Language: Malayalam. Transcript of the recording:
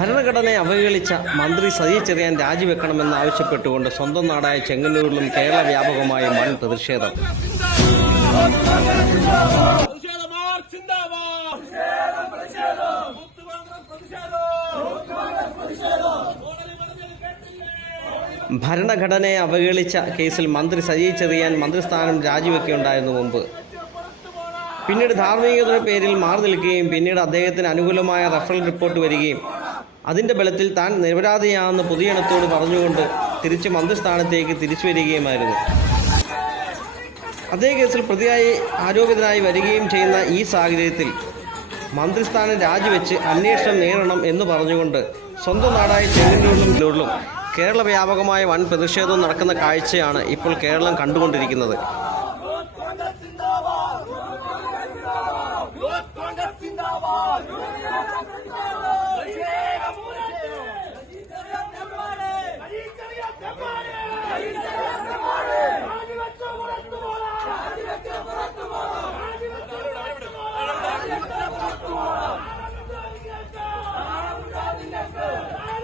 ഭരണഘടനയെ അവഹേളിച്ച മന്ത്രി സജി ചെറിയാൻ രാജിവെക്കണമെന്നാവശ്യപ്പെട്ടുകൊണ്ട് സ്വന്തം നാടായ ചെങ്ങന്നൂരിലും കേരള വ്യാപകമായ വൻ പ്രതിഷേധം. ഭരണഘടനയെ അവഹേളിച്ച കേസിൽ മന്ത്രി സജി ചെറിയാൻ മന്ത്രിസ്ഥാനം രാജിവെക്കുകയുണ്ടായിരുന്നു മുമ്പ്. പിന്നീട് ധാർമ്മികതയുടെ പേരിൽ മാറി നിൽക്കുകയും പിന്നീട് അദ്ദേഹത്തിന് അനുകൂലമായ റഫറൽ റിപ്പോർട്ട് വരികയും അതിൻ്റെ ബലത്തിൽ താൻ നിരപരാധിയാണെന്ന് പൊതുജനത്തോട് പറഞ്ഞുകൊണ്ട് തിരിച്ച് മന്ത്രിസ്ഥാനത്തേക്ക് തിരിച്ചു വരികയുമായിരുന്നു. അതേ കേസിൽ പ്രതിയായി ആരോപിതനായി വരികയും ചെയ്യുന്ന ഈ സാഹചര്യത്തിൽ മന്ത്രിസ്ഥാനം രാജിവെച്ച് അന്വേഷണം നേരിടണം എന്ന് പറഞ്ഞുകൊണ്ട് സ്വന്തം നാടായ ചെങ്ങന്നൂരിലും കേരള വ്യാപകമായ വൻ പ്രതിഷേധവും നടക്കുന്ന കാഴ്ചയാണ് ഇപ്പോൾ കേരളം കണ്ടുകൊണ്ടിരിക്കുന്നത്.